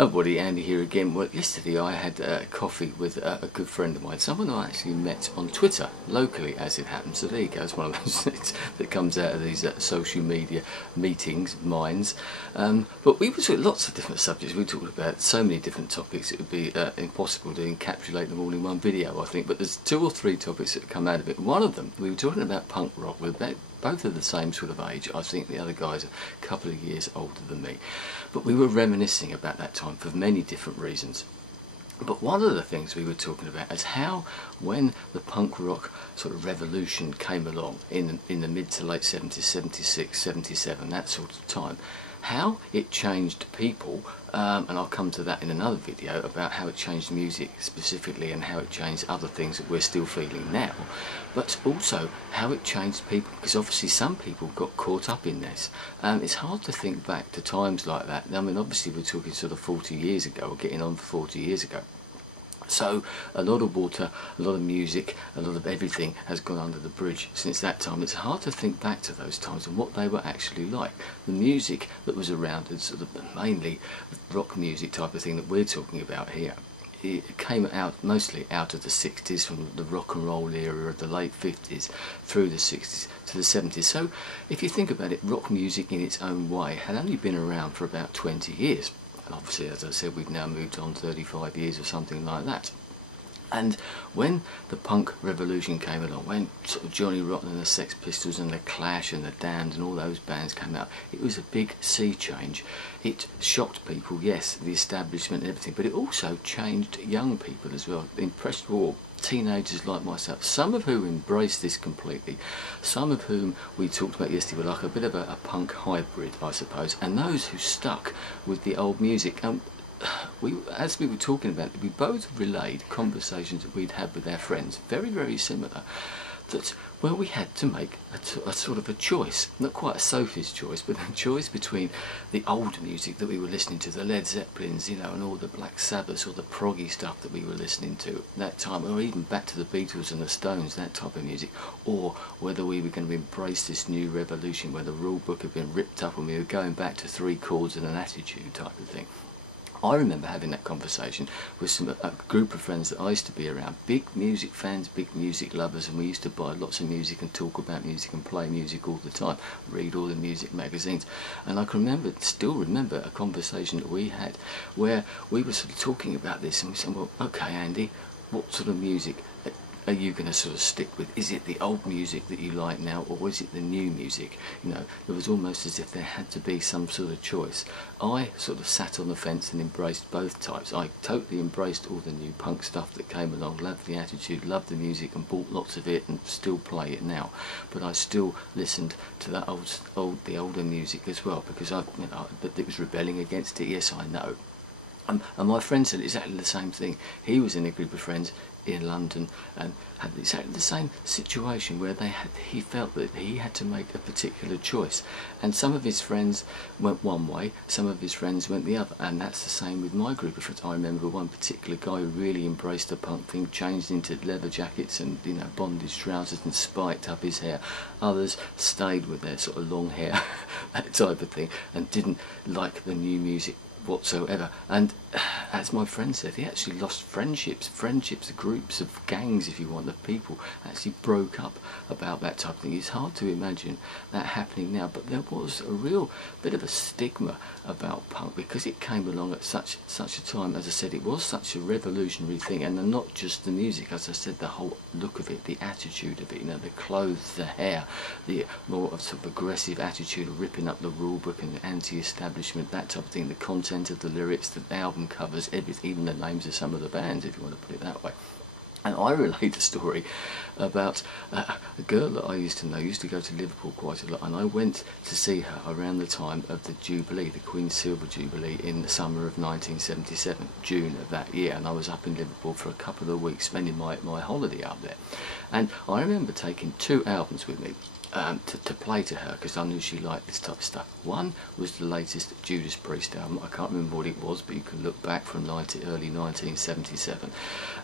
Oh buddy, Andy here again. Well, yesterday I had coffee with a good friend of mine, someone I actually met on Twitter, locally as it happens. So there you go, it's one of those things that comes out of these social media meetings, minds. But we were talking lots of different subjects. We talked about so many different topics it would be impossible to encapsulate them all in one video, I think. But there's 2 or 3 topics that come out of it. One of them, we were talking about punk rock. We're both of the same sort of age. I think the other guy's a couple of years older than me. But we were reminiscing about that time for many different reasons. But one of the things we were talking about is how, when the punk rock sort of revolution came along in the mid to late 70s, 76, 77, that sort of time, how it changed people, and I'll come to that in another video about how it changed music specifically and how it changed other things that we're still feeling now, but also how it changed people, because obviously some people got caught up in this. It's hard to think back to times like that. I mean, obviously we're talking sort of 40 years ago, or getting on for 40 years ago. So a lot of water, a lot of music, a lot of everything has gone under the bridge since that time. It's hard to think back to those times and what they were actually like. The music that was around, and sort of mainly rock music type of thing that we're talking about here, it came out mostly out of the 60s, from the rock and roll era of the late 50s through the 60s to the 70s. So if you think about it, rock music in its own way had only been around for about 20 years. And obviously, as I said, we've now moved on 35 years or something like that. And when the punk revolution came along, when sort of Johnny Rotten and the Sex Pistols and the Clash and the Damned and all those bands came out, it was a big sea change. It shocked people, yes, the establishment and everything, but it also changed young people as well, impressionable teenagers like myself, some of whom embraced this completely, some of whom we talked about yesterday were like a bit of a punk hybrid, I suppose, and those who stuck with the old music. As we were talking about it, we both relayed conversations that we'd had with our friends, very, very similar, that where we had to make a sort of a choice, not quite a Sophie's choice, but a choice between the old music that we were listening to, the Led Zeppelins, you know, and all the Black Sabbaths, or the proggy stuff that we were listening to at that time, or even back to the Beatles and the Stones, that type of music, or whether we were going to embrace this new revolution where the rule book had been ripped up and we were going back to 3 chords and an attitude type of thing. I remember having that conversation with a group of friends that I used to be around, big music fans, big music lovers, and we used to buy lots of music and talk about music and play music all the time, read all the music magazines. And I can still remember a conversation that we had where we were sort of talking about this, and we said, well, okay, Andy, what sort of music are you going to sort of stick with? Is it the old music that you like now, or is it the new music? You know, it was almost as if there had to be some sort of choice. I sort of sat on the fence and embraced both types. I totally embraced all the new punk stuff that came along, loved the attitude, loved the music, and bought lots of it, and still play it now. But I still listened to that the older music as well, because it was rebelling against it. Yes, I know. And my friend said exactly the same thing. He was in a group of friends in London and had exactly the same situation where he felt that he had to make a particular choice, and some of his friends went one way, some of his friends went the other, and that's the same with my group of friends. I remember one particular guy who really embraced the punk thing, changed into leather jackets and, you know, bondage trousers and spiked up his hair. Others stayed with their sort of long hair, that type of thing, and didn't like the new music whatsoever. And as my friend said, he actually lost friendships, groups of gangs, if you want, of people actually broke up about that type of thing. It's hard to imagine that happening now, but there was a real bit of a stigma about punk because it came along at such a time. As I said, it was such a revolutionary thing, and not just the music, as I said, the whole look of it, the attitude of it, you know, the clothes, the hair, the more of sort of aggressive attitude of ripping up the rule book and the anti-establishment, that type of thing, the content of the lyrics, the album covers, everything, even the names of some of the bands, if you want to put it that way. And I relate a story about a girl that I used to know, used to go to Liverpool quite a lot, and I went to see her around the time of the Jubilee, the Queen's Silver Jubilee, in the summer of 1977, June of that year, and I was up in Liverpool for a couple of weeks spending my holiday up there. And I remember taking 2 albums with me. to play to her, because I knew she liked this type of stuff. One was the latest Judas Priest album. I can't remember what it was, but you can look back from early 1977.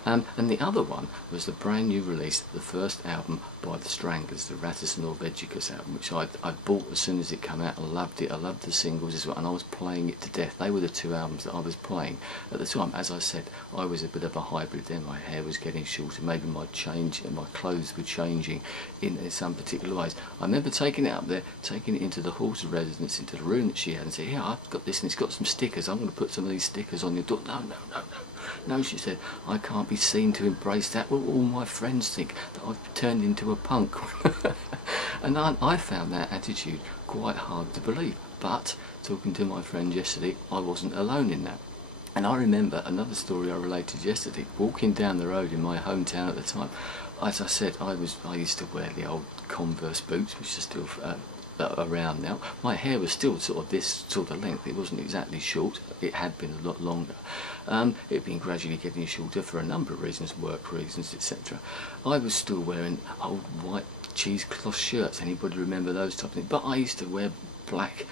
And the other one was the brand new release, the first album by the Stranglers, the Rattus Norvegicus album, which I bought as soon as it came out. I loved it. I loved the singles as well, and I was playing it to death. They were the two albums that I was playing at the time. As I said, I was a bit of a hybrid then. My hair was getting shorter, maybe my clothes were changing in some particular ways. I remember taking it up there, taking it into the halls of residence, into the room that she had, and said, "Yeah, I've got this, and it's got some stickers. I'm going to put some of these stickers on your door." No, she said, "I can't be seen to embrace that. Well, all my friends think that I've turned into a punk." And I found that attitude quite hard to believe. But talking to my friend yesterday, I wasn't alone in that. And I remember another story I related yesterday, walking down the road in my hometown at the time. As I said, I used to wear the old Converse boots, which are still around now. My hair was still sort of this sort of length. It wasn't exactly short. It had been a lot longer. It had been gradually getting shorter for a number of reasons, work reasons, etc. I was still wearing old white cheesecloth shirts. Anybody remember those type of things? But I used to wear black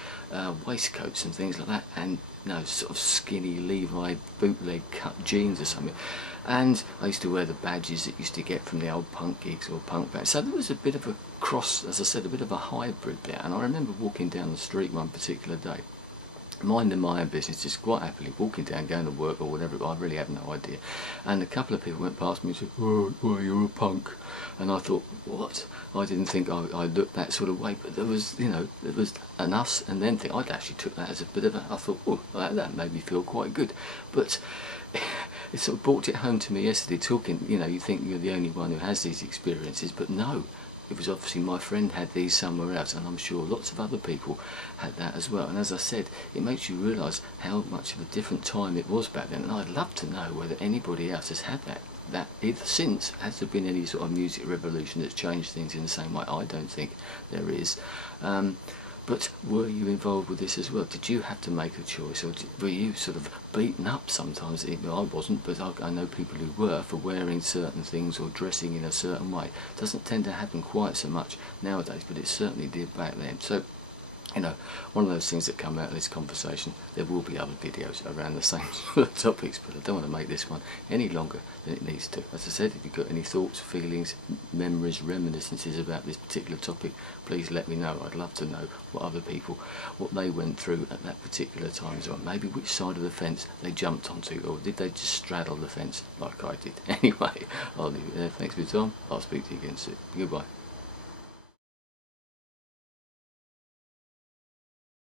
waistcoats and things like that, and sort of skinny Levi bootleg cut jeans or something. And I used to wear the badges that used to get from the old punk gigs or punk bands. So there was a bit of a cross, as I said, a bit of a hybrid there. And I remember walking down the street one particular day, minding my own business, just quite happily walking down, going to work or whatever. I really had no idea. And a couple of people went past me and said, "Oh, well, you're a punk." And I thought, what? I didn't think I looked that sort of way, but there was, there was an us and then thing. I'd actually took that as a bit of a, I thought, oh, that made me feel quite good. But it sort of brought it home to me yesterday, talking, you think you're the only one who has these experiences, but no. It was obviously my friend had these somewhere else, and I'm sure lots of other people had that as well. And as I said, it makes you realise how much of a different time it was back then. And I'd love to know whether anybody else has had that either since. Has there been any sort of music revolution that's changed things in the same way? I don't think there is. But were you involved with this as well? Did you have to make a choice, or were you sort of beaten up sometimes? I wasn't, but I know people who were, for wearing certain things or dressing in a certain way. It doesn't tend to happen quite so much nowadays, but it certainly did back then. So, one of those things that come out of this conversation, there will be other videos around the same sort of topics, but I don't want to make this one any longer than it needs to. As I said, if you've got any thoughts, feelings, memories, reminiscences about this particular topic, please let me know. I'd love to know what other people, what they went through at that particular time as well. Maybe which side of the fence they jumped onto, or did they just straddle the fence like I did? Anyway, I'll leave it there. Thanks for your time. I'll speak to you again soon. Goodbye.